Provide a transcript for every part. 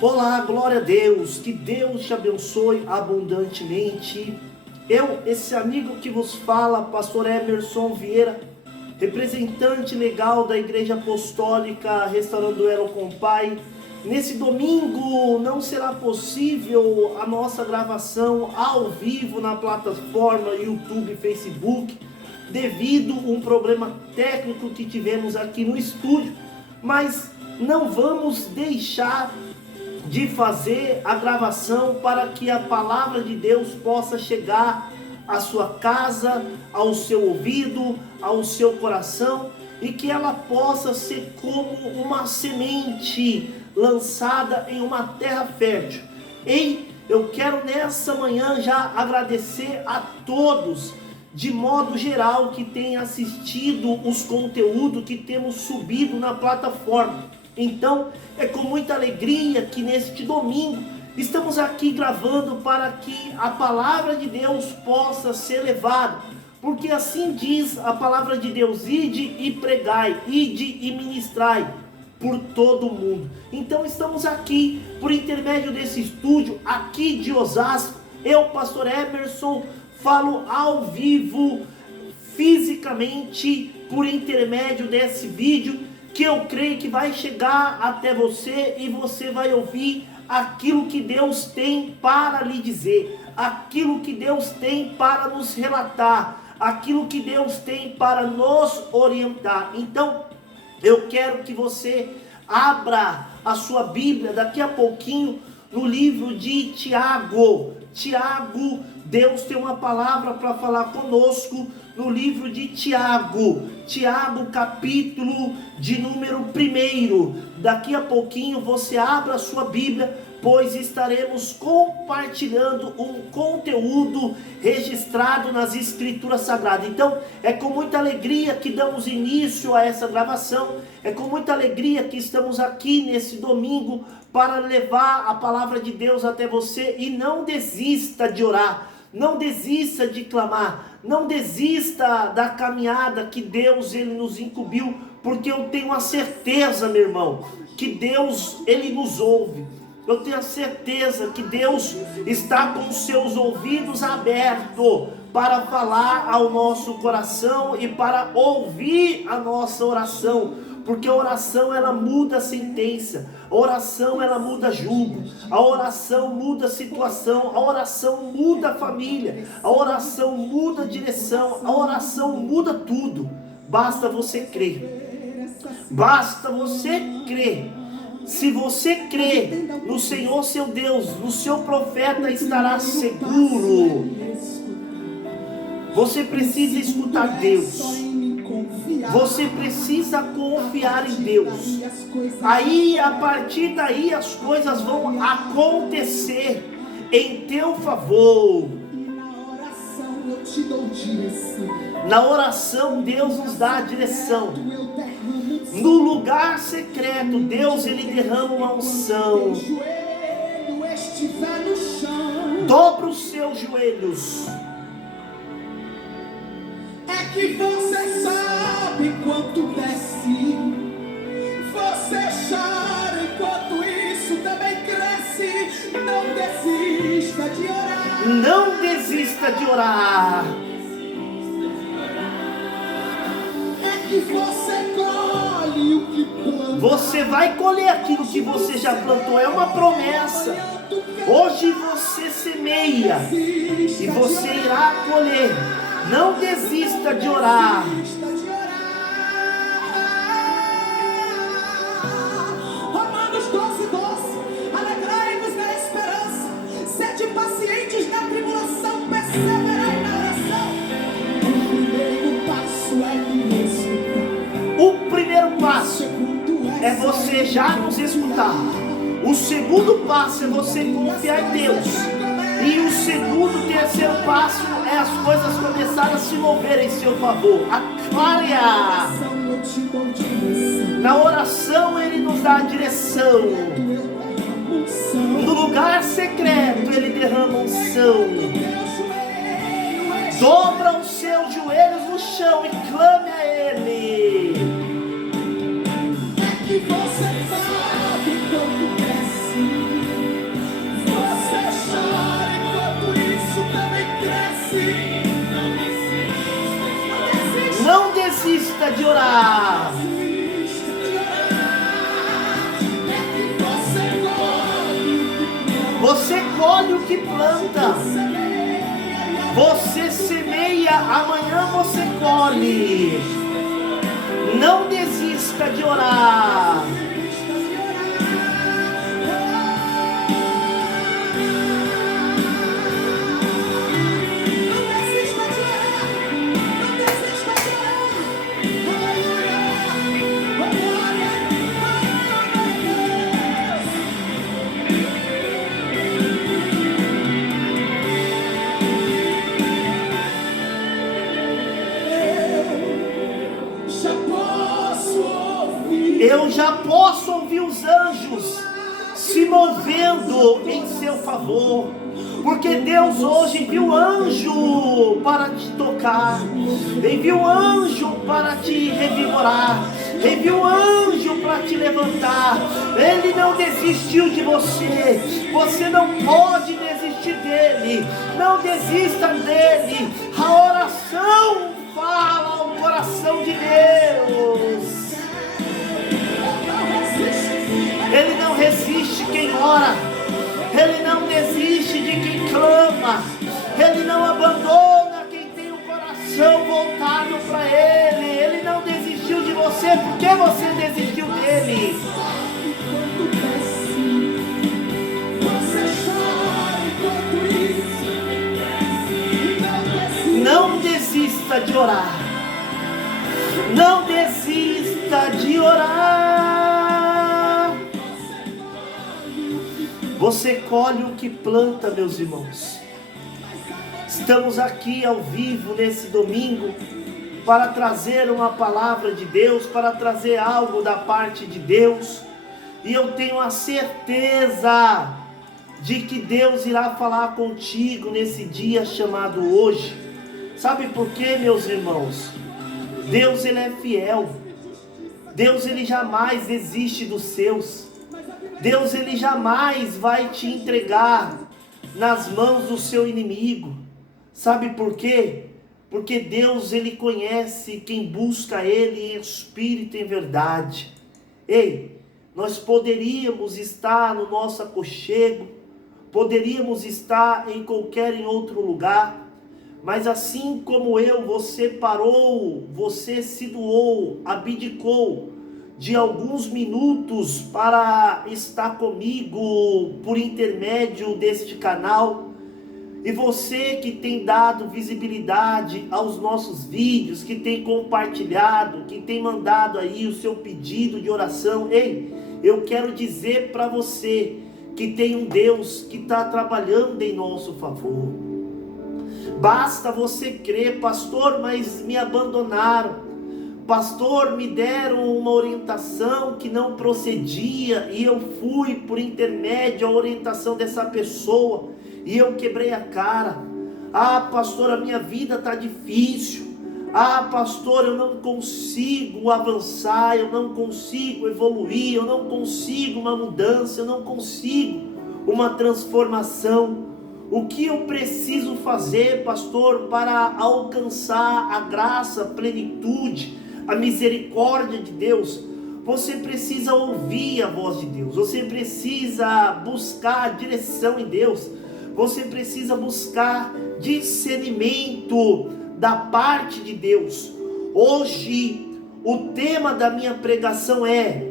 Olá, glória a Deus, que Deus te abençoe abundantemente. Esse amigo que vos fala, pastor Emerson Vieira, representante legal da Igreja Apostólica Restaurando Elo com Pai. Nesse domingo não será possível a nossa gravação ao vivo na plataforma YouTube e Facebook, devido a um problema técnico que tivemos aqui no estúdio, mas não vamos deixar de fazer a gravação para que a palavra de Deus possa chegar à sua casa, ao seu ouvido, ao seu coração, e que ela possa ser como uma semente lançada em uma terra fértil. Eu quero nessa manhã já agradecer a todos, de modo geral, que têm assistido os conteúdos que temos subido na plataforma. Então, é com muita alegria que neste domingo estamos aqui gravando para que a palavra de Deus possa ser levada. Porque assim diz a palavra de Deus: ide e pregai, ide e ministrai por todo o mundo. Então estamos aqui por intermédio desse estúdio aqui de Osasco. Eu, pastor Emerson, falo ao vivo, fisicamente, por intermédio desse vídeo, que eu creio que vai chegar até você e você vai ouvir aquilo que Deus tem para lhe dizer, aquilo que Deus tem para nos relatar, aquilo que Deus tem para nos orientar. Então, eu quero que você abra a sua Bíblia daqui a pouquinho no livro de Tiago. Tiago, Deus tem uma palavra para falar conosco no livro de Tiago. Tiago, capítulo de número 1. Daqui a pouquinho você abra a sua Bíblia, pois estaremos compartilhando um conteúdo registrado nas Escrituras Sagradas. Então, é com muita alegria que damos início a essa gravação, é com muita alegria que estamos aqui nesse domingo para levar a palavra de Deus até você. E não desista de orar, não desista de clamar, não desista da caminhada que Deus ele nos incumbiu, porque eu tenho a certeza, meu irmão, que Deus ele nos ouve. Eu tenho a certeza que Deus está com seus ouvidos abertos para falar ao nosso coração e para ouvir a nossa oração, porque a oração ela muda a sentença, a oração ela muda julgo, a oração muda a situação, a oração muda a família, a oração muda a direção, a oração muda tudo. Basta você crer, basta você crer. Se você crê no Senhor seu Deus, no seu profeta, estará seguro. Você precisa escutar Deus. Você precisa confiar em Deus. Aí, a partir daí, as coisas vão acontecer em teu favor. Na oração, Deus nos dá a direção. No lugar secreto, Deus ele derrama uma unção. Dobra os seus joelhos. É que você sabe quanto desce. Você chora enquanto isso também cresce. Não desista de orar. Não desista de orar. É que você colhe o que planta. Você vai colher aquilo que você já plantou. É uma promessa. Hoje você semeia e você irá colher. Não desista de orar. Romanos 12:12. Alegrai-vos na esperança. Sede pacientes na tribulação. Perseverai na oração. O primeiro passo é me escutar. O primeiro passo é você já nos escutar. O segundo passo é você confiar em Deus. E o segundo, terceiro passo é as coisas começarem a se mover em seu favor. A glória! Na oração ele nos dá a direção. No lugar secreto ele derrama unção. Dobra os seus joelhos no chão e clame a ele. É que você sabe quanto cresce. planta. Você semeia, amanhã você colhe. Não desista de orar. Eu já posso ouvir os anjos se movendo em seu favor, porque Deus hoje enviou anjo para te tocar, enviou anjo para te revigorar, enviou anjo para te levantar. Ele não desistiu de você, você não pode desistir dele, não desista dele. A oração fala ao coração de Deus. Ele não resiste quem ora, Ele não desiste de quem clama, Ele não abandona quem tem o coração voltado para Ele. Ele não desistiu de você, porque você desistiu dele. Não desista de orar, não desista de orar. Você colhe o que planta, meus irmãos. Estamos aqui ao vivo nesse domingo para trazer uma palavra de Deus, para trazer algo da parte de Deus. E eu tenho a certeza de que Deus irá falar contigo nesse dia chamado hoje. Sabe por quê, meus irmãos? Deus, Ele é fiel. Deus, Ele jamais desiste dos seus. Deus, Ele jamais vai te entregar nas mãos do seu inimigo. Sabe por quê? Porque Deus, Ele conhece quem busca Ele em espírito e em verdade. Ei, nós poderíamos estar no nosso aconchego, poderíamos estar em outro lugar, mas assim como eu, você parou, você se doou, abdicou de alguns minutos para estar comigo por intermédio deste canal. E você que tem dado visibilidade aos nossos vídeos, que tem compartilhado, que tem mandado aí o seu pedido de oração. Ei, eu quero dizer para você que tem um Deus que está trabalhando em nosso favor. Basta você crer: pastor, mas me abandonaram. Pastor, me deram uma orientação que não procedia e eu fui por intermédio à orientação dessa pessoa e eu quebrei a cara. Ah, pastor, a minha vida está difícil. Ah, pastor, eu não consigo avançar, eu não consigo evoluir, eu não consigo uma mudança, eu não consigo uma transformação. O que eu preciso fazer, pastor, para alcançar a graça, a plenitude, a misericórdia de Deus? Você precisa ouvir a voz de Deus, você precisa buscar a direção em Deus, você precisa buscar discernimento da parte de Deus. Hoje, o tema da minha pregação é: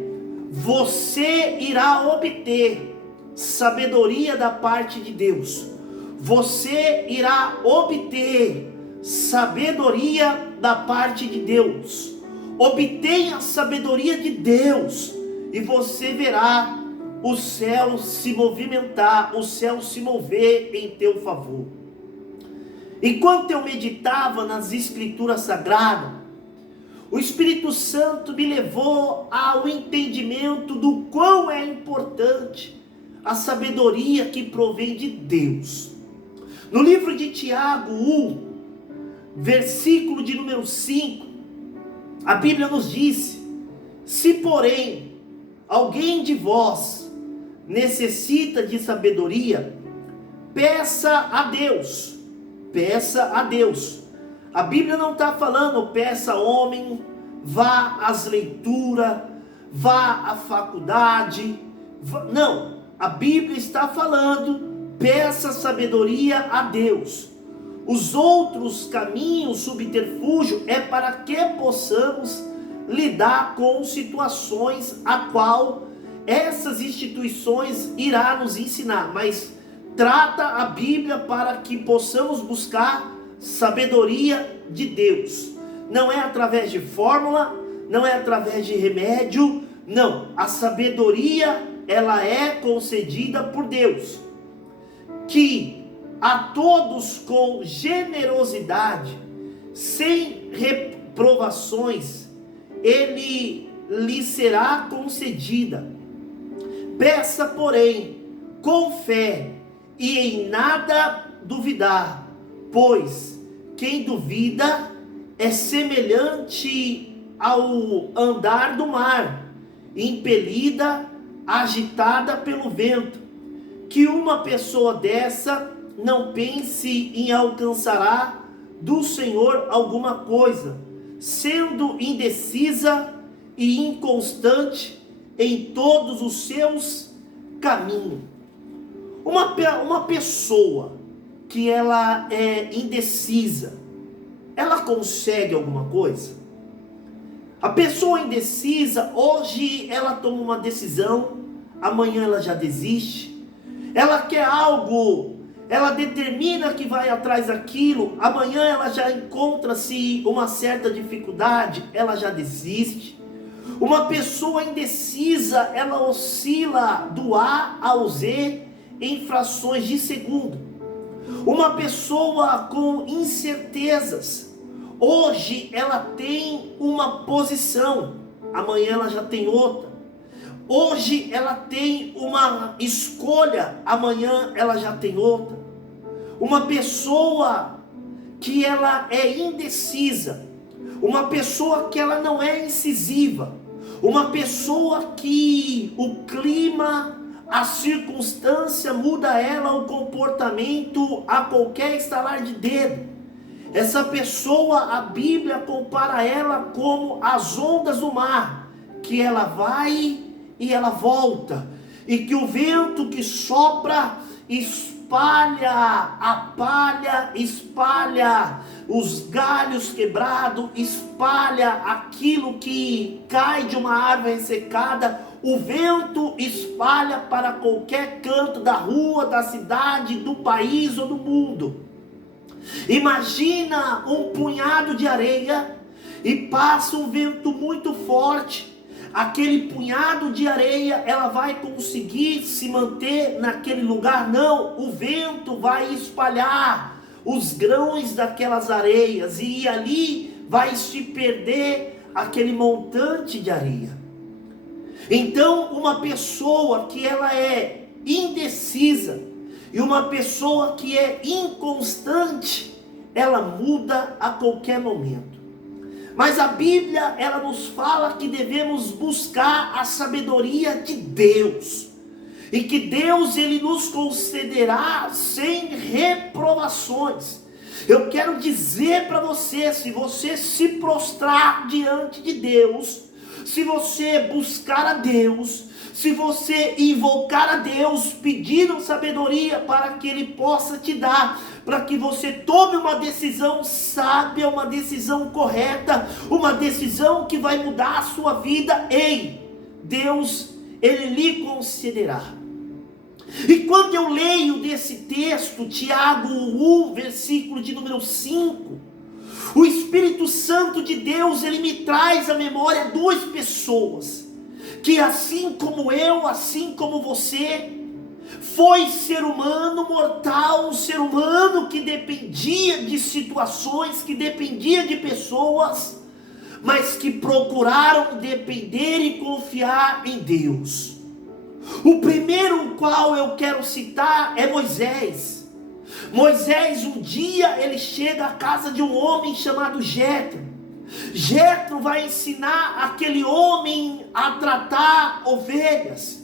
você irá obter sabedoria da parte de Deus. Você irá obter sabedoria da parte de Deus. Obtenha a sabedoria de Deus e você verá o céu se movimentar, o céu se mover em teu favor. Enquanto eu meditava nas Escrituras Sagradas, o Espírito Santo me levou ao entendimento do quão é importante a sabedoria que provém de Deus. No livro de Tiago 1, versículo de número 5, a Bíblia nos diz: se porém alguém de vós necessita de sabedoria, peça a Deus. Peça a Deus. A Bíblia não está falando peça a homem, vá às leituras, vá à faculdade. Não, a Bíblia está falando peça sabedoria a Deus. Os outros caminhos, subterfúgio, é para que possamos lidar com situações a qual essas instituições irá nos ensinar, mas trata a Bíblia para que possamos buscar sabedoria de Deus. Não é através de fórmula, não é através de remédio, não. A sabedoria, ela é concedida por Deus, que a todos com generosidade, sem reprovações, ele lhe será concedida. Peça, porém, com fé e em nada duvidar, pois quem duvida é semelhante ao andar do mar, impelida, agitada pelo vento. Que uma pessoa dessa não pense em alcançará do Senhor alguma coisa, sendo indecisa e inconstante em todos os seus caminhos. Uma pessoa que ela é indecisa, ela consegue alguma coisa? A pessoa indecisa, hoje ela toma uma decisão, amanhã ela já desiste. Ela quer algo, ela determina que vai atrás daquilo, amanhã ela já encontra-se uma certa dificuldade, ela já desiste. Uma pessoa indecisa, ela oscila do A ao Z em frações de segundo. Uma pessoa com incertezas, hoje ela tem uma posição, amanhã ela já tem outra. Hoje ela tem uma escolha, amanhã ela já tem outra. Uma pessoa que ela é indecisa, uma pessoa que ela não é incisiva, uma pessoa que o clima, a circunstância muda ela, o comportamento a qualquer estalar de dedo. Essa pessoa, a Bíblia compara ela como as ondas do mar, que ela vai e ela volta, e que o vento que sopra espalha a palha, espalha os galhos quebrados, espalha aquilo que cai de uma árvore ressecada. O vento espalha para qualquer canto da rua, da cidade, do país ou do mundo. Imagina um punhado de areia e passa um vento muito forte. Aquele punhado de areia, ela vai conseguir se manter naquele lugar? Não, o vento vai espalhar os grãos daquelas areias e ali vai se perder aquele montante de areia. Então, uma pessoa que ela é indecisa e uma pessoa que é inconstante, ela muda a qualquer momento. Mas a Bíblia, ela nos fala que devemos buscar a sabedoria de Deus. E que Deus, ele nos concederá sem reprovações. Eu quero dizer para você, se você se prostrar diante de Deus, se você buscar a Deus, se você invocar a Deus, pedindo sabedoria para que Ele possa te dar, para que você tome uma decisão sábia, uma decisão correta, uma decisão que vai mudar a sua vida, ei, Deus, Ele lhe concederá. E quando eu leio desse texto, Tiago 1, versículo de número 5, o Espírito Santo de Deus, ele me traz à memória duas pessoas, que assim como eu, assim como você, foi ser humano mortal, um ser humano que dependia de situações, que dependia de pessoas, mas que procuraram depender e confiar em Deus. O primeiro qual eu quero citar é Moisés. Moisés, um dia ele chega à casa de um homem chamado Jetro. Jetro vai ensinar aquele homem a tratar ovelhas,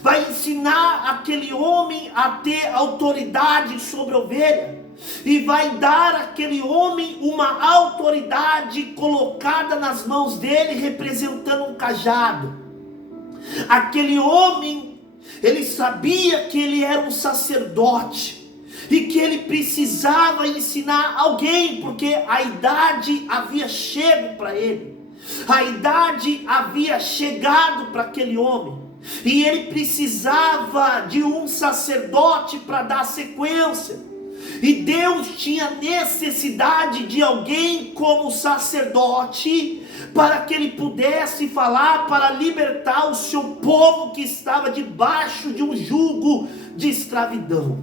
vai ensinar aquele homem a ter autoridade sobre a ovelha, e vai dar àquele homem uma autoridade colocada nas mãos dele, representando um cajado. Aquele homem, Ele sabia que ele era um sacerdote e que ele precisava ensinar alguém, porque a idade havia chegado para ele, a idade havia chegado para aquele homem, e ele precisava de um sacerdote para dar sequência. E Deus tinha necessidade de alguém como sacerdote, para que ele pudesse falar, para libertar o seu povo que estava debaixo de um jugo de escravidão.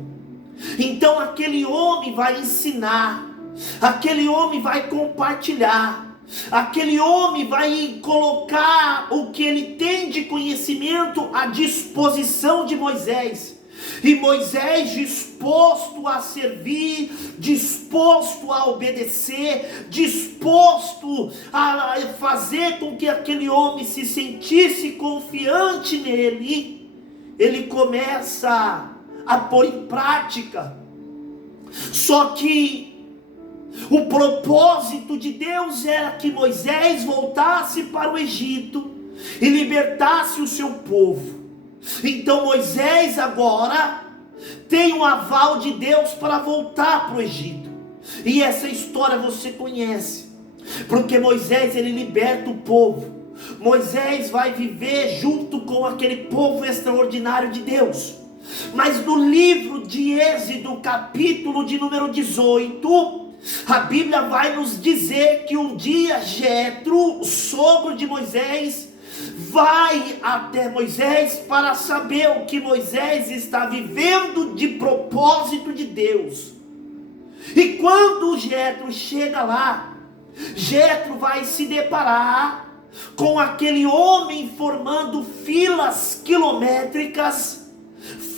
Então aquele homem vai ensinar, aquele homem vai compartilhar, aquele homem vai colocar o que ele tem de conhecimento à disposição de Moisés. E Moisés, disposto a servir, disposto a obedecer, disposto a fazer com que aquele homem se sentisse confiante nele, ele começa a pôr em prática. Só que o propósito de Deus era que Moisés voltasse para o Egito e libertasse o seu povo. Então Moisés agora tem um aval de Deus para voltar para o Egito. E essa história você conhece, porque Moisés, ele liberta o povo. Moisés vai viver junto com aquele povo extraordinário de Deus. Mas no livro de Êxodo, capítulo de número 18, a Bíblia vai nos dizer que um dia Jetro, o sogro de Moisés, vai até Moisés para saber o que Moisés está vivendo de propósito de Deus. E quando Jetro chega lá, Jetro vai se deparar com aquele homem formando filas quilométricas,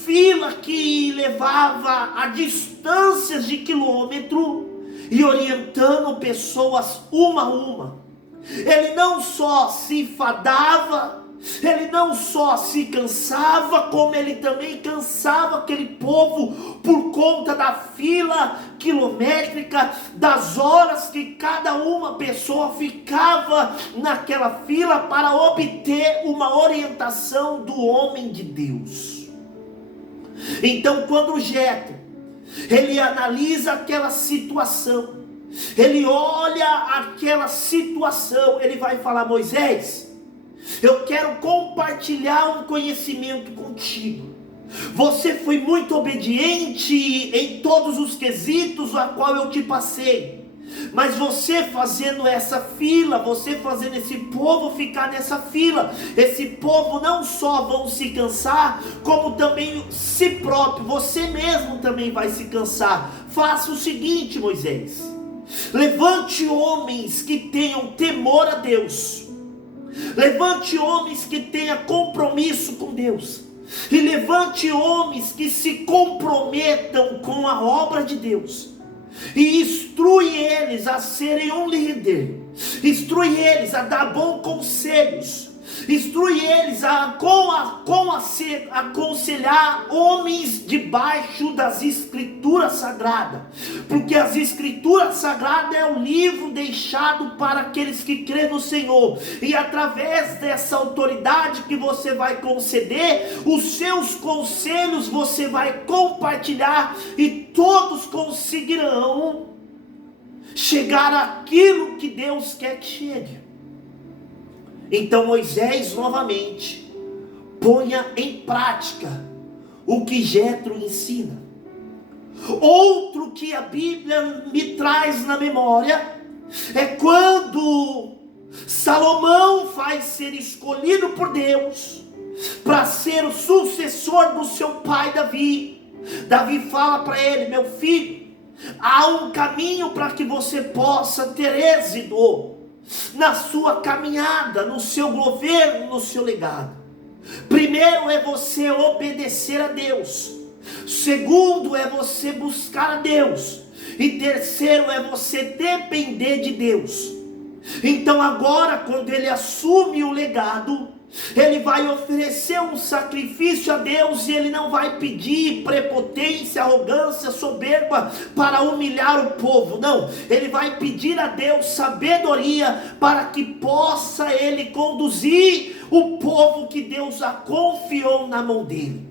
fila que levava a distâncias de quilômetro, e orientando pessoas uma a uma. Ele não só se fadava, ele não só se cansava, como ele também cansava aquele povo por conta da fila quilométrica, das horas que cada uma pessoa ficava naquela fila para obter uma orientação do homem de Deus. Então, quando Jetro, ele analisa aquela situação, ele olha aquela situação, ele vai falar: Moisés, eu quero compartilhar um conhecimento contigo. Você foi muito obediente em todos os quesitos a qual eu te passei. Mas você fazendo essa fila, você fazendo esse povo ficar nessa fila, esse povo não só vão se cansar, como também si próprio, você mesmo também vai se cansar. Faça o seguinte, Moisés: levante homens que tenham temor a Deus, levante homens que tenham compromisso com Deus, e levante homens que se comprometam com a obra de Deus, e instrui eles a serem um líder, instrui eles a dar bons conselhos, instrui eles a aconselhar homens debaixo das Escrituras Sagradas, porque as Escrituras Sagradas é o livro deixado para aqueles que crêem no Senhor, e através dessa autoridade que você vai conceder, os seus conselhos você vai compartilhar, e todos conseguirão chegar àquilo que Deus quer que chegue. Então Moisés novamente ponha em prática o que Jetro ensina. Outro que a Bíblia me traz na memória é quando Salomão faz ser escolhido por Deus para ser o sucessor do seu pai Davi. Davi fala para ele: meu filho, há um caminho para que você possa ter êxito na sua caminhada, no seu governo, no seu legado. Primeiro é você obedecer a Deus, segundo é você buscar a Deus, e terceiro é você depender de Deus. Então agora, quando ele assume o legado, ele vai oferecer um sacrifício a Deus, e ele não vai pedir prepotência, arrogância, soberba para humilhar o povo, não. Ele vai pedir a Deus sabedoria para que possa ele conduzir o povo que Deus a confiou na mão dele.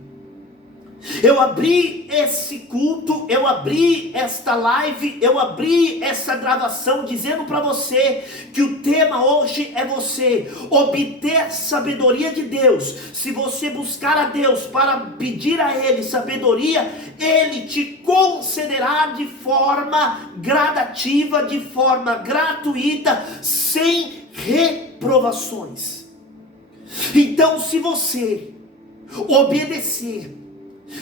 Eu abri esse culto, eu abri esta live, eu abri essa gravação dizendo para você que o tema hoje é você obter sabedoria de Deus. Se você buscar a Deus para pedir a Ele sabedoria, Ele te concederá de forma gradativa, de forma gratuita, sem reprovações. Então, se você obedecer,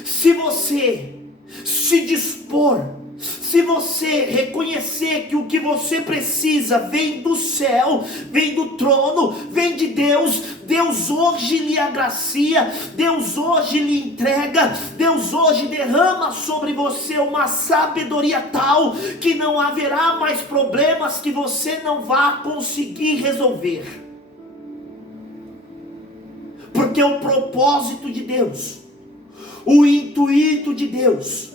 se você se dispor, se você reconhecer que o que você precisa vem do céu, vem do trono, vem de Deus, Deus hoje lhe agracia, Deus hoje lhe entrega, Deus hoje derrama sobre você uma sabedoria tal, que não haverá mais problemas que você não vá conseguir resolver. Porque o propósito de Deus, o intuito de Deus,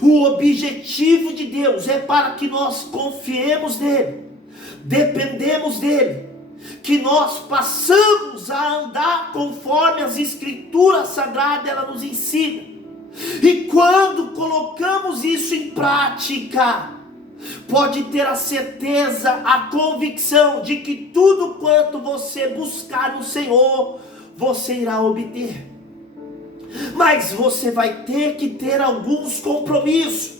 o objetivo de Deus é para que nós confiemos nele, dependemos dele, que nós passamos a andar conforme as Escrituras Sagradas ela nos ensina. E quando colocamos isso em prática, pode ter a certeza, a convicção de que tudo quanto você buscar no Senhor, você irá obter. Mas você vai ter que ter alguns compromissos.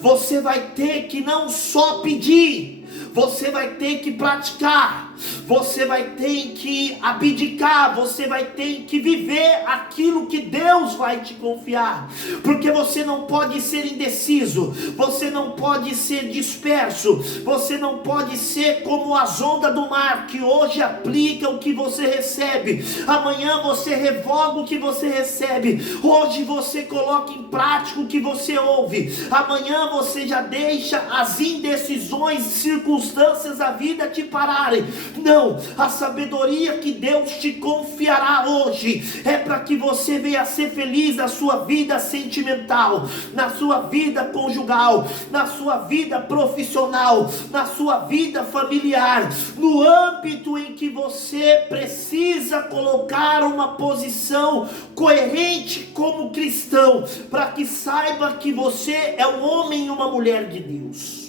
Você vai ter que não só pedir, você vai ter que praticar, você vai ter que abdicar, você vai ter que viver aquilo que Deus vai te confiar, porque você não pode ser indeciso, você não pode ser disperso, você não pode ser como as ondas do mar, que hoje aplica o que você recebe, amanhã você revoga o que você recebe, hoje você coloca em prática o que você ouve, amanhã você já deixa as indecisões, circunstâncias da vida te pararem. Não, a sabedoria que Deus te confiará hoje é para que você venha a ser feliz na sua vida sentimental, na sua vida conjugal, na sua vida profissional, na sua vida familiar, no âmbito em que você precisa colocar uma posição coerente como cristão, para que saiba que você é um homem e uma mulher de Deus.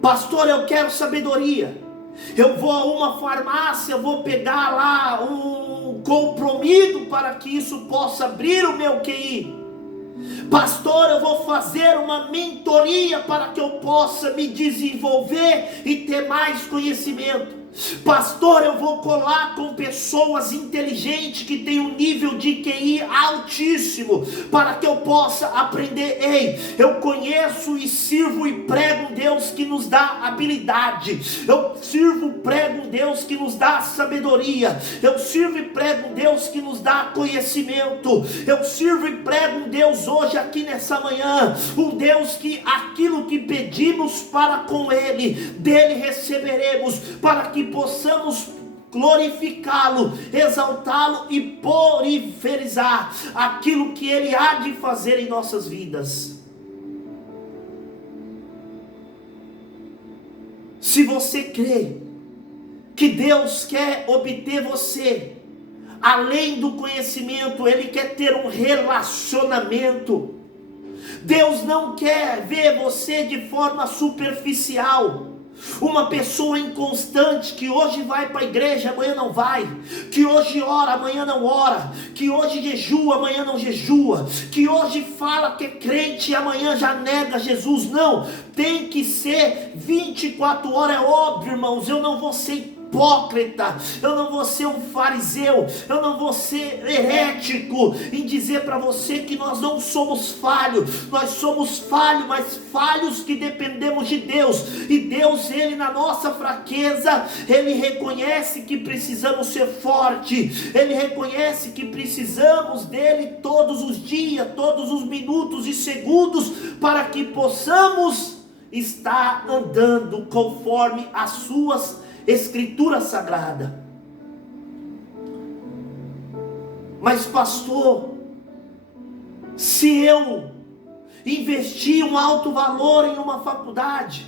Pastor, eu quero sabedoria. Eu vou a uma farmácia, vou pegar lá um comprimido para que isso possa abrir o meu QI. Pastor, eu vou fazer uma mentoria para que eu possa me desenvolver e ter mais conhecimento. Pastor, eu vou colar com pessoas inteligentes que têm um nível de QI altíssimo, para que eu possa aprender. Ei, eu conheço e sirvo e prego um Deus que nos dá habilidade, eu sirvo e prego um Deus que nos dá sabedoria, eu sirvo e prego um Deus que nos dá conhecimento, eu sirvo e prego um Deus hoje aqui nessa manhã, um Deus que aquilo que pedimos para com Ele, dele receberemos, para que possamos glorificá-lo, exaltá-lo e pulverizar aquilo que Ele há de fazer em nossas vidas. Se você crê que Deus quer obter você, além do conhecimento, Ele quer ter um relacionamento. Deus não quer ver você de forma superficial, uma pessoa inconstante que hoje vai para a igreja, amanhã não vai, que hoje ora, amanhã não ora, que hoje jejua, amanhã não jejua, que hoje fala que é crente e amanhã já nega Jesus. Não, tem que ser 24 horas, é óbvio, irmãos. Eu não vou ser hipócrita, eu não vou ser um fariseu, eu não vou ser herético em dizer para você que nós não somos falhos. Nós somos falhos, mas falhos que dependemos de Deus, e Deus, Ele na nossa fraqueza, Ele reconhece que precisamos ser fortes, Ele reconhece que precisamos dEle todos os dias, todos os minutos e segundos, para que possamos estar andando conforme as suas Escritura Sagrada. Mas pastor, se eu investir um alto valor em uma faculdade,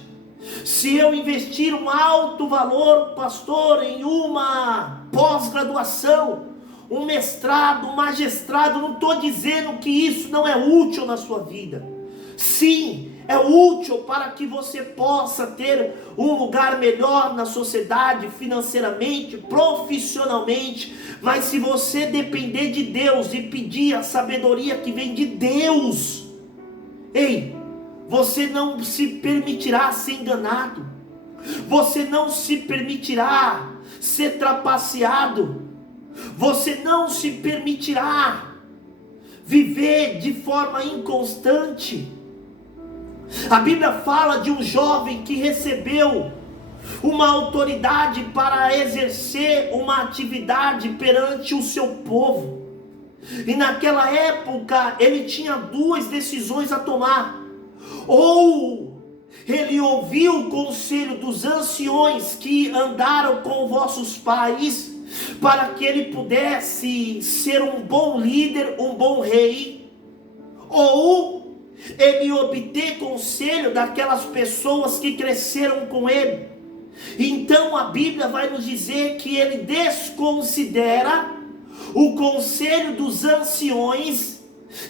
se eu investir um alto valor, pastor, em uma pós-graduação, um mestrado, um magistrado. Não estou dizendo que isso não é útil na sua vida. Sim, é útil para que você possa ter um lugar melhor na sociedade, financeiramente, profissionalmente. Mas se você depender de Deus e pedir a sabedoria que vem de Deus, ei, você não se permitirá ser enganado. Você não se permitirá ser trapaceado. Você não se permitirá viver de forma inconstante. A Bíblia fala de um jovem que recebeu uma autoridade para exercer uma atividade perante o seu povo. E naquela época ele tinha duas decisões a tomar. Ou ele ouviu o conselho dos anciões que andaram com vossos pais, para que ele pudesse ser um bom líder, um bom rei, ou ele obter conselho daquelas pessoas que cresceram com ele. Então a Bíblia vai nos dizer que ele desconsidera o conselho dos anciões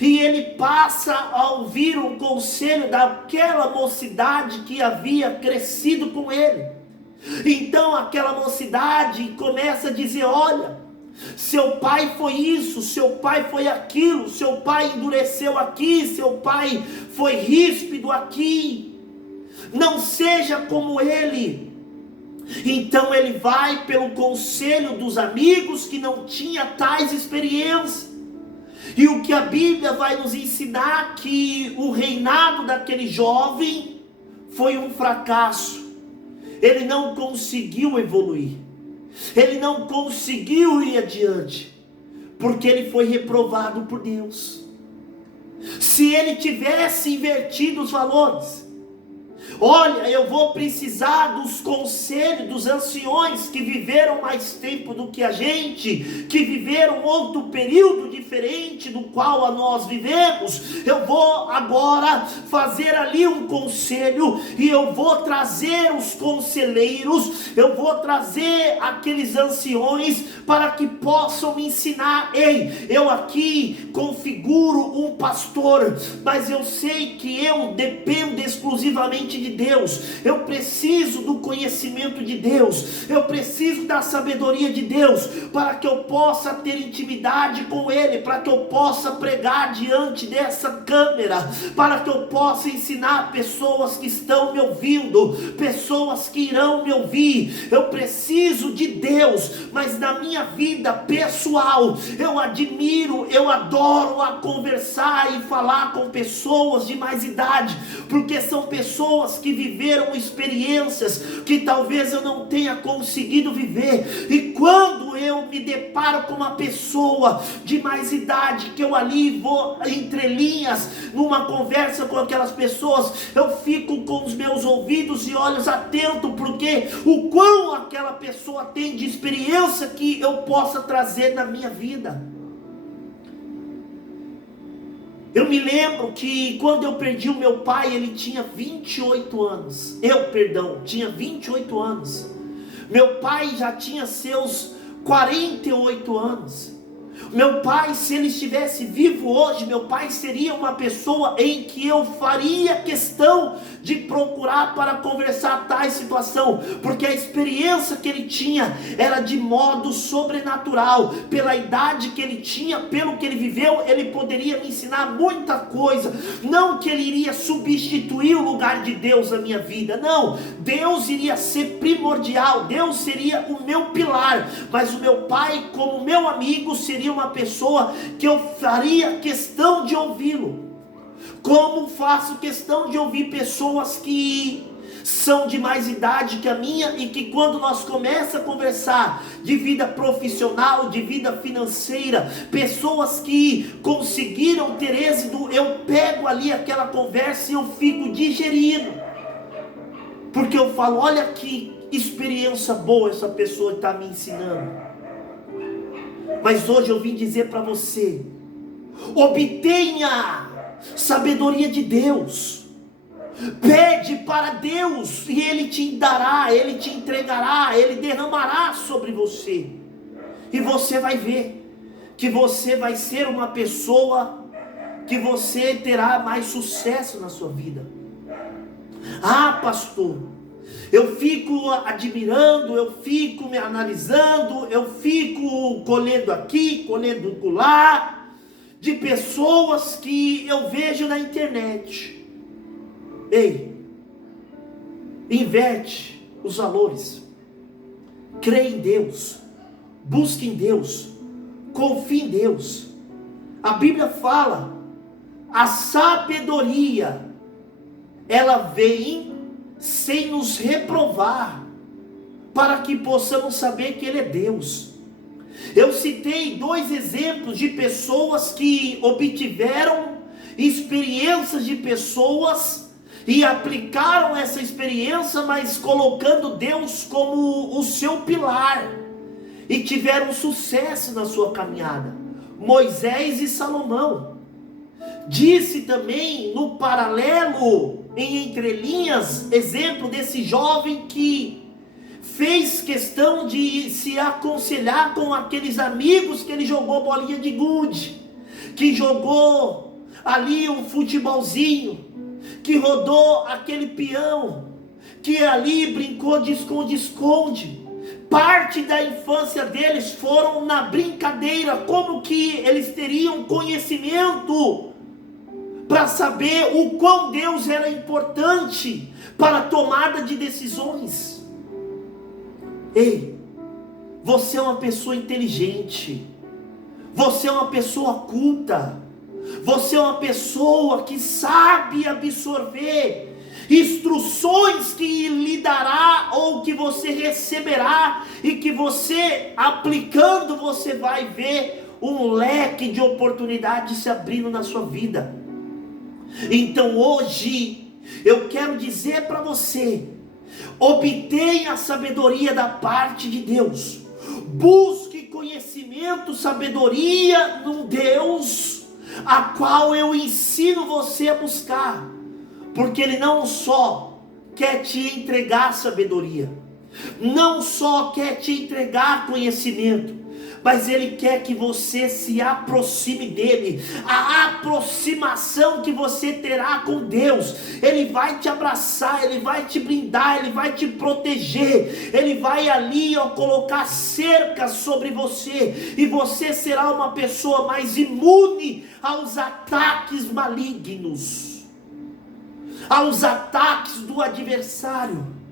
e ele passa a ouvir o conselho daquela mocidade que havia crescido com ele. Então aquela mocidade começa a dizer: olha, seu pai foi isso, seu pai foi aquilo, seu pai endureceu aqui, seu pai foi ríspido aqui, não seja como ele. Então ele vai pelo conselho dos amigos que não tinha tais experiências. E o que a Bíblia vai nos ensinar, que o reinado daquele jovem foi um fracasso. Ele não conseguiu evoluir, ele não conseguiu ir adiante, porque ele foi reprovado por Deus. Se ele tivesse invertido os valores, olha, eu vou precisar dos conselhos dos anciões que viveram mais tempo do que a gente, que viveram outro período diferente do qual nós vivemos. Eu vou agora fazer ali um conselho e eu vou trazer os conselheiros, eu vou trazer aqueles anciões para que possam me ensinar. Ei, eu aqui configuro um pastor, mas eu sei que eu dependo exclusivamente de Deus. Eu preciso do conhecimento de Deus, eu preciso da sabedoria de Deus, para que eu possa ter intimidade com Ele, para que eu possa pregar diante dessa câmera, para que eu possa ensinar pessoas que estão me ouvindo, pessoas que irão me ouvir. Eu preciso de Deus, mas na minha vida pessoal, eu admiro, eu adoro a conversar e falar com pessoas de mais idade, porque são pessoas que viveram experiências que talvez eu não tenha conseguido viver. E quando eu me deparo com uma pessoa de mais idade, que eu ali vou entre linhas numa conversa com aquelas pessoas, eu fico com os meus ouvidos e olhos atentos, porque o quão aquela pessoa tem de experiência que eu possa trazer na minha vida. Eu me lembro que quando eu perdi o meu pai, ele tinha 28 anos. Tinha 28 anos. Meu pai já tinha seus 48 anos. Meu pai, se ele estivesse vivo hoje, meu pai seria uma pessoa em que eu faria questão de procurar para conversar tal situação, porque a experiência que ele tinha era de modo sobrenatural. Pela idade que ele tinha, pelo que ele viveu, ele poderia me ensinar muita coisa. Não que ele iria substituir o lugar de Deus na minha vida, não. Deus iria ser primordial, Deus seria o meu pilar, mas o meu pai, como meu amigo, seria uma pessoa que eu faria questão de ouvi-lo, como faço questão de ouvir pessoas que são de mais idade que a minha, e que quando nós começamos a conversar de vida profissional, de vida financeira, pessoas que conseguiram ter êxito, eu pego ali aquela conversa e eu fico digerindo, porque eu falo: olha que experiência boa essa pessoa está me ensinando. Mas hoje eu vim dizer para você: obtenha sabedoria de Deus, pede para Deus e Ele te dará, Ele te entregará, Ele derramará sobre você, e você vai ver que você vai ser uma pessoa que você terá mais sucesso na sua vida. Ah, pastor, eu fico admirando, eu fico me analisando, eu fico colhendo aqui, colhendo lá, de pessoas que eu vejo na internet. Ei, inverte os valores, crê em Deus, busque em Deus, confie em Deus. A Bíblia fala, a sabedoria, ela vem sem nos reprovar, para que possamos saber que Ele é Deus. Eu citei 2 exemplos de pessoas que obtiveram experiências de pessoas e aplicaram essa experiência, mas colocando Deus como o seu pilar, e tiveram sucesso na sua caminhada. Moisés e Salomão. Disse também no paralelo, em entrelinhas, exemplo desse jovem que fez questão de se aconselhar com aqueles amigos que ele jogou bolinha de gude, que jogou ali um futebolzinho, que rodou aquele peão, que ali brincou de esconde-esconde. Parte da infância deles foram na brincadeira. Como que eles teriam conhecimento para saber o quão Deus era importante para a tomada de decisões? Ei, você é uma pessoa inteligente, você é uma pessoa culta, você é uma pessoa que sabe absorver instruções que lhe dará ou que você receberá, e que você aplicando, você vai ver um leque de oportunidades se abrindo na sua vida. Então hoje eu quero dizer para você: obtenha a sabedoria da parte de Deus, busque conhecimento, sabedoria no Deus, a qual eu ensino você a buscar, porque Ele não só quer te entregar sabedoria, não só quer te entregar conhecimento, mas Ele quer que você se aproxime dEle. A aproximação que você terá com Deus, Ele vai te abraçar, Ele vai te blindar, Ele vai te proteger, Ele vai ali colocar cercas sobre você, e você será uma pessoa mais imune aos ataques malignos, aos ataques do adversário.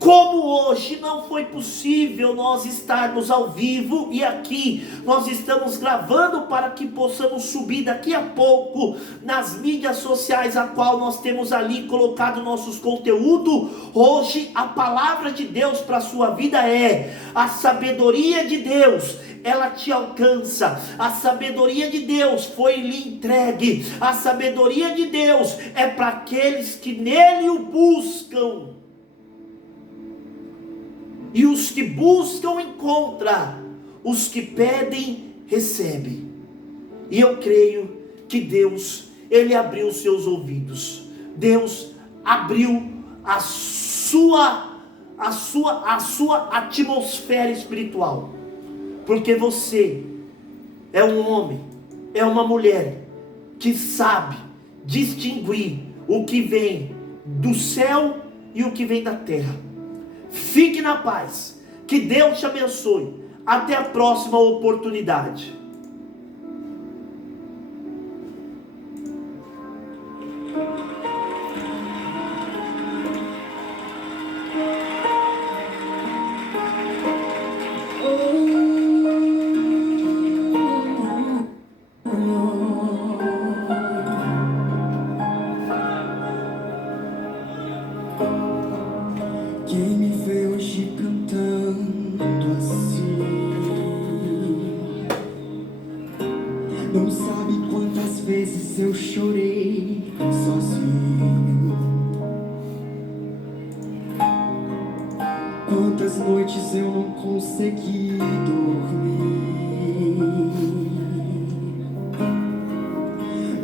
Como hoje não foi possível nós estarmos ao vivo, e aqui nós estamos gravando para que possamos subir daqui a pouco nas mídias sociais, a qual nós temos ali colocado nossos conteúdos. Hoje a palavra de Deus para a sua vida é: a sabedoria de Deus, ela te alcança. A sabedoria de Deus foi lhe entregue. A sabedoria de Deus é para aqueles que nele o buscam. E os que buscam encontram, os que pedem recebem. E eu creio que Deus, Ele abriu os seus ouvidos. Deus abriu a sua atmosfera espiritual. Porque você é um homem, é uma mulher que sabe distinguir o que vem do céu e o que vem da terra. Fique na paz, que Deus te abençoe. Até a próxima oportunidade. Quem me vê hoje cantando assim não sabe quantas vezes eu chorei sozinho, quantas noites eu não consegui dormir.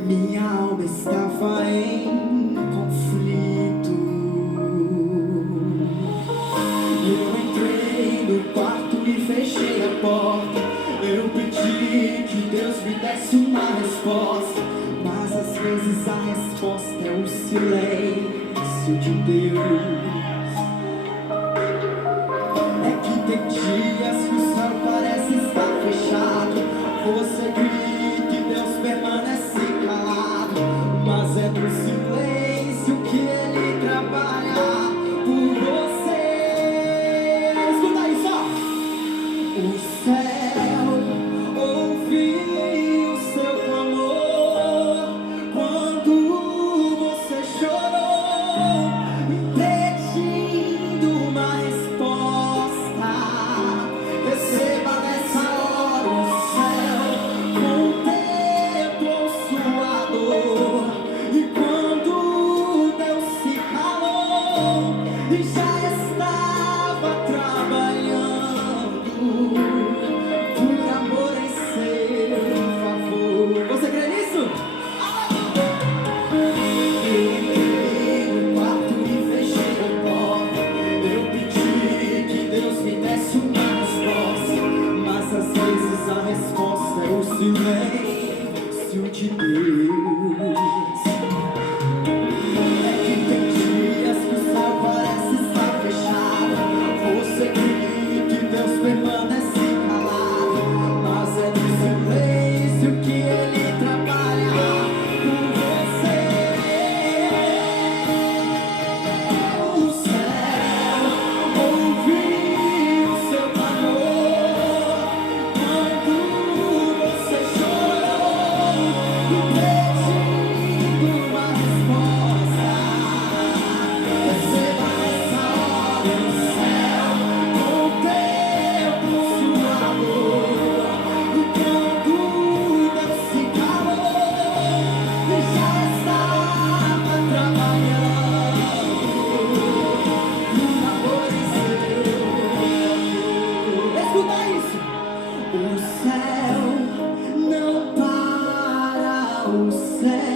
Minha alma estava em conflito. Eu entrei no quarto e fechei a porta. Eu pedi que Deus me desse uma resposta, mas às vezes a resposta é o silêncio de Deus. É que tem dias que o céu parece estar fechado. Você grita e Deus permanece calado, mas é no silêncio que Ele trabalha por você. Escuta isso, ó. O céu ouviu o seu clamor quando você chorou, pedindo uma resposta. Receba nessa hora. O céu contemplou sua dor, e quando Deus se calou e já estava trabalhando por amor em seu favor. Você crê nisso? Eu entrei no quarto e fechei a porta. Eu pedi que Deus me desse uma resposta, mas às vezes a resposta é o silêncio de Deus. É que tem dias que o céu parece estar fechado. Você grita e Deus permanece calado, mas é no silêncio que Ele trabalha por você. O céu ouviu o seu clamor quando você chorou, pedindo uma resposta. Receba nessa hora. O céu contempla sua dor, e quando Deus se calou e já estava trabalhando por amor em seu favor. Escuta isso. O céu não para, o céu